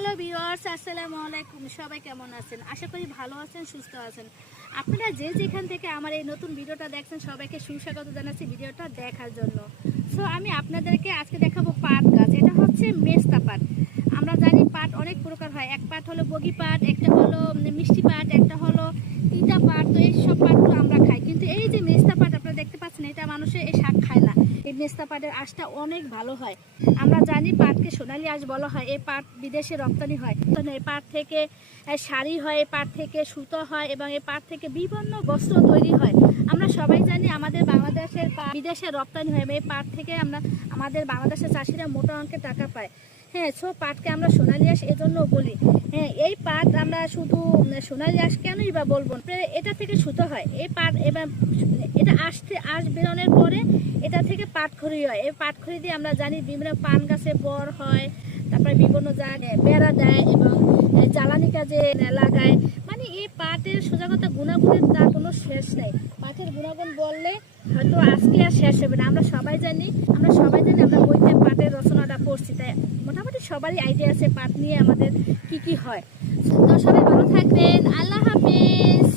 Hello viewers, আসসালামু আলাইকুম। সবাই কেমন আছেন? আশা করি ভালো আছেন, সুস্থ আছেন। আপনারা যে যেখান থেকে আমার এই নতুন ভিডিওটা দেখছেন সবাইকে সুস্বাগত জানাচ্ছি ভিডিওটা দেখার জন্য। সো আমি আপনাদেরকে আজকে দেখাবো পাট গাছ। এটা হচ্ছে মেস্তা পাট। আমরা জানি পাট অনেক প্রকার হয়। এক পাট হলো বগি পাট, একটা হলো মিষ্টি পাট, একটা হলো তিতা পাট। তো এই সব পাটগুলো আমরা খাই, কিন্তু এই যে মেস্তা পাট আপনারা দেখতে পাচ্ছেন, এটা মানুষে এই শাক খায় না। এই মেস্তা পাটের আঁশটা অনেক ভালো হয়। আমরা জানি পাটকে সোনালী আঁশ বলা হয়। এই পাট বিদেশে রপ্তানি হয়। এই পাট থেকে শাড়ি হয়, এই পাট থেকে সুতো হয় এবং এই পাট থেকে বিভিন্ন বস্ত্র তৈরি হয়। আমরা সবাই জানি আমাদের বাংলাদেশের বিদেশে রপ্তানি হয়। এই পাট থেকে আমাদের বাংলাদেশের চাষিরা মোটা অঙ্কের টাকা পায়। হ্যাঁ, সো পাটকে আমরা সোনালী আঁশ এজন্য বলি। হ্যাঁ, এই পাট আমরা শুধু সোনালী আঁশ কেনই বা বলবো, এটা থেকে সুতো হয়। এই পাট এবার এটা আঁশ বেরোনোর পরে এটা থেকে পাটখড়ি হয়। এই পাটখড়ি দিয়ে আমরা জানি বিভিন্ন পান গাছে বর হয়, তারপরে বিভিন্ন জায়গায় বেড়া দেয় এবং জ্বালানি কাজে লাগায়। মানে এই পাটের সোজা কথা গুণাগুণের তার কোনো শেষ নেই। পাটের গুণাগুণ বললে হয়তো আজকে আর শেষ হবে না। আমরা সবাই জানি আমরা বইতে পাটের রচনাটা পড়ছি, তাই মোটামুটি সবারই আইডিয়া আছে পাট নিয়ে আমাদের কি কি হয়। তো সবাই ভালো থাকবেন। আল্লাহ হাফেজ।